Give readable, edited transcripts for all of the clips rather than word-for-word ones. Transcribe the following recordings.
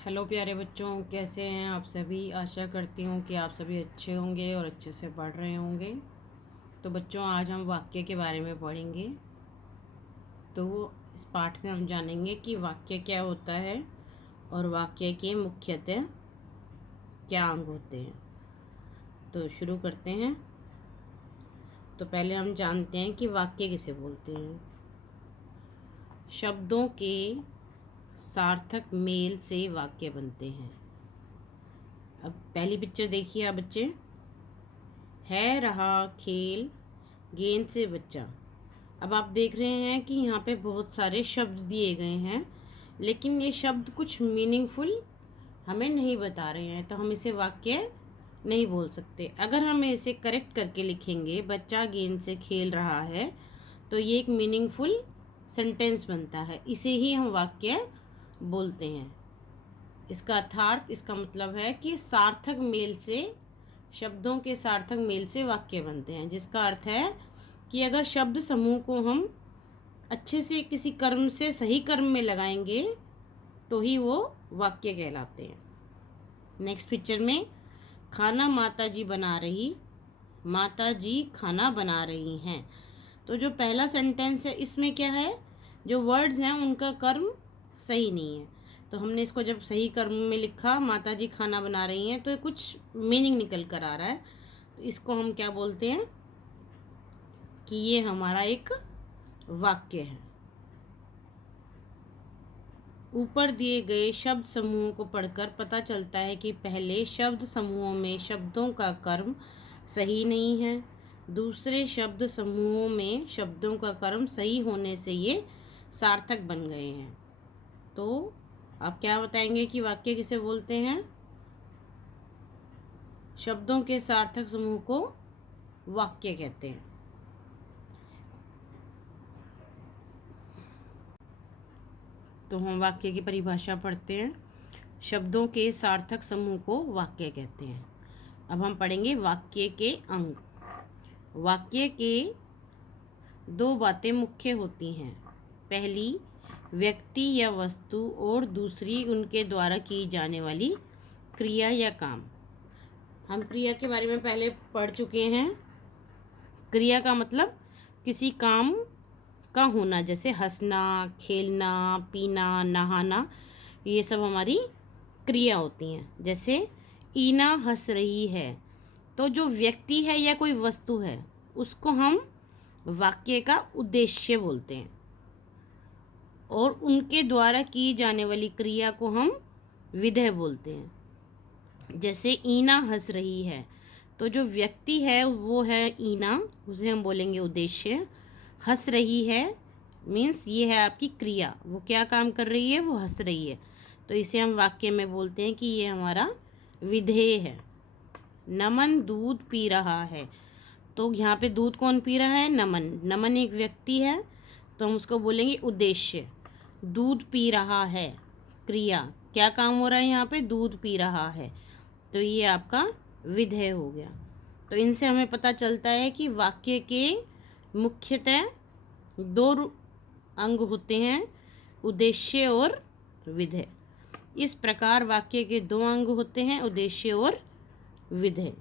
Hello प्यारे बच्चों, कैसे हैं आप सभी। आशा करती हूँ कि आप सभी अच्छे होंगे और अच्छे से पढ़ रहे होंगे। तो बच्चों, आज हम वाक्य के बारे में पढ़ेंगे। तो इस पाठ में हम जानेंगे कि वाक्य क्या होता है और वाक्य के मुख्यतः क्या अंग होते हैं। तो शुरू करते हैं। तो पहले हम जानते हैं कि वाक्य किसे बोलते हैं। शब्दों के सार्थक मेल से वाक्य बनते हैं। अब पहली पिक्चर देखिए आप बच्चे। है रहा खेल गेंद से बच्चा। अब आप देख रहे हैं कि यहाँ पे बहुत सारे शब्द दिए गए हैं, लेकिन ये शब्द कुछ मीनिंगफुल हमें नहीं बता रहे हैं, तो हम इसे वाक्य नहीं बोल सकते। अगर हम इसे करेक्ट करके लिखेंगे, बच्चा गेंद से खेल रहा है, तो ये एक मीनिंगफुल सेंटेंस बनता है। इसे ही हम वाक्य बोलते हैं। इसका अर्थात, इसका मतलब है कि सार्थक मेल से, शब्दों के सार्थक मेल से वाक्य बनते हैं। जिसका अर्थ है कि अगर शब्द समूह को हम अच्छे से किसी कर्म से सही कर्म में लगाएंगे तो ही वो वाक्य कहलाते हैं। नेक्स्ट पिक्चर में, खाना माता जी बना रही, माता जी खाना बना रही हैं। तो जो पहला सेंटेंस है, इसमें क्या है, जो वर्ड्स हैं उनका कर्म सही नहीं है। तो हमने इसको जब सही कर्म में लिखा, माता जी खाना बना रही हैं, तो कुछ मीनिंग निकल कर आ रहा है। तो इसको हम क्या बोलते हैं कि ये हमारा एक वाक्य है। ऊपर दिए गए शब्द समूहों को पढ़कर पता चलता है कि पहले शब्द समूहों में शब्दों का कर्म सही नहीं है। दूसरे शब्द समूहों में शब्दों का कर्म सही होने से ये सार्थक बन गए हैं। तो आप क्या बताएंगे कि वाक्य किसे बोलते हैं। शब्दों के सार्थक समूह को वाक्य कहते हैं। तो हम वाक्य की परिभाषा पढ़ते हैं। शब्दों के सार्थक समूह को वाक्य कहते हैं। अब हम पढ़ेंगे वाक्य के अंग। वाक्य के दो बातें मुख्य होती हैं। पहली, व्यक्ति या वस्तु, और दूसरी उनके द्वारा की जाने वाली क्रिया या काम। हम क्रिया के बारे में पहले पढ़ चुके हैं। क्रिया का मतलब किसी काम का होना, जैसे हंसना, खेलना, पीना, नहाना, ये सब हमारी क्रिया होती हैं। जैसे ईना हंस रही है, तो जो व्यक्ति है या कोई वस्तु है उसको हम वाक्य का उद्देश्य बोलते हैं, और उनके द्वारा की जाने वाली क्रिया को हम विधेय बोलते हैं। जैसे ईना हंस रही है, तो जो व्यक्ति है वो है ईना, उसे हम बोलेंगे उद्देश्य। हंस रही है मीन्स ये है आपकी क्रिया, वो क्या काम कर रही है, वो हंस रही है, तो इसे हम वाक्य में बोलते हैं कि ये हमारा विधेय है। नमन दूध पी रहा है, तो यहाँ पे दूध कौन पी रहा है, नमन। नमन एक व्यक्ति है, तो हम उसको बोलेंगे उद्देश्य। दूध पी रहा है, क्रिया, क्या काम हो रहा है यहाँ पे, दूध पी रहा है, तो ये आपका विधेय हो गया। तो इनसे हमें पता चलता है कि वाक्य के मुख्यतः दो अंग होते हैं, उद्देश्य और विधेय। इस प्रकार वाक्य के दो अंग होते हैं, उद्देश्य और विधेय।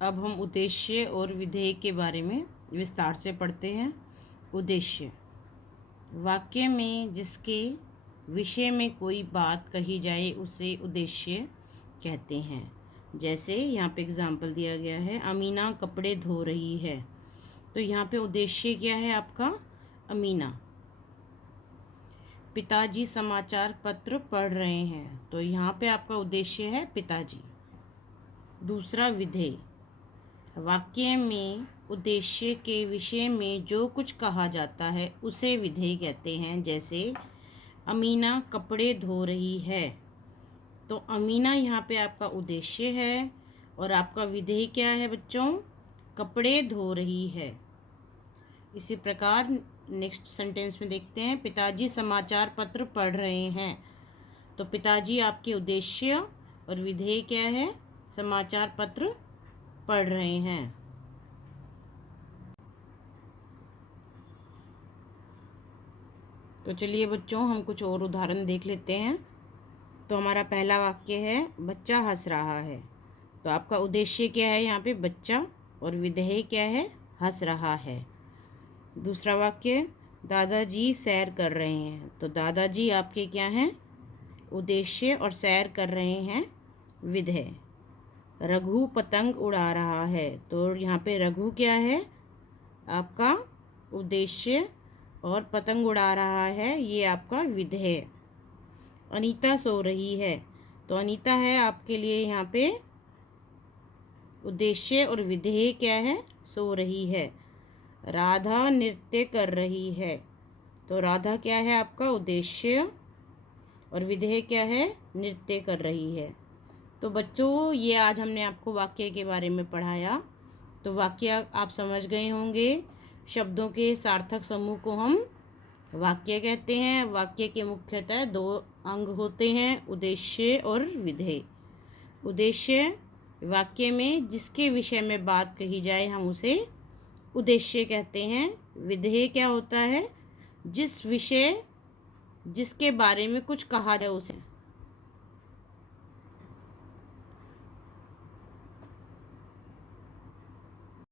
अब हम उद्देश्य और विधेय के बारे में विस्तार से पढ़ते हैं। उद्देश्य, वाक्य में जिसके विषय में कोई बात कही जाए उसे उद्देश्य कहते हैं। जैसे यहाँ पे एग्जाम्पल दिया गया है, अमीना कपड़े धो रही है, तो यहाँ पे उद्देश्य क्या है आपका, अमीना। पिताजी समाचार पत्र पढ़ रहे हैं, तो यहाँ पे आपका उद्देश्य है पिताजी। दूसरा, विधेय, वाक्य में उद्देश्य के विषय में जो कुछ कहा जाता है उसे विधेय कहते हैं। जैसे अमीना कपड़े धो रही है, तो अमीना यहाँ पे आपका उद्देश्य है और आपका विधेय क्या है बच्चों, कपड़े धो रही है। इसी प्रकार नेक्स्ट सेंटेंस में देखते हैं, पिताजी समाचार पत्र पढ़ रहे हैं, तो पिताजी आपके उद्देश्य और विधेय क्या है, समाचार पत्र पढ़ रहे हैं। तो चलिए बच्चों, हम कुछ और उदाहरण देख लेते हैं। तो हमारा पहला वाक्य है, बच्चा हंस रहा है। तो आपका उद्देश्य क्या है यहाँ पे? बच्चा, और विधेय क्या है? हंस रहा है। दूसरा वाक्य, दादाजी सैर कर रहे हैं। तो दादाजी आपके क्या हैं? उद्देश्य, और सैर कर रहे हैं विधेय। रघु पतंग उड़ा रहा है। तो यहाँ पे रघु क्या है? आपका उद्देश्य, और पतंग उड़ा रहा है ये आपका विधेय। अनीता सो रही है। तो अनीता है आपके लिए यहाँ पे उद्देश्य, और विधेय क्या है? सो रही है। राधा नृत्य कर रही है। तो राधा क्या है आपका? उद्देश्य, और विधेय क्या है? नृत्य कर रही है। तो बच्चों, ये आज हमने आपको वाक्य के बारे में पढ़ाया। तो वाक्य आप समझ गए होंगे। शब्दों के सार्थक समूह को हम वाक्य कहते हैं। वाक्य के मुख्यतः दो अंग होते हैं, उद्देश्य और विधेय। उद्देश्य, वाक्य में जिसके विषय में बात कही जाए हम उसे उद्देश्य कहते हैं। विधेय क्या होता है? जिस विषय, जिसके बारे में कुछ कहा जाए उसे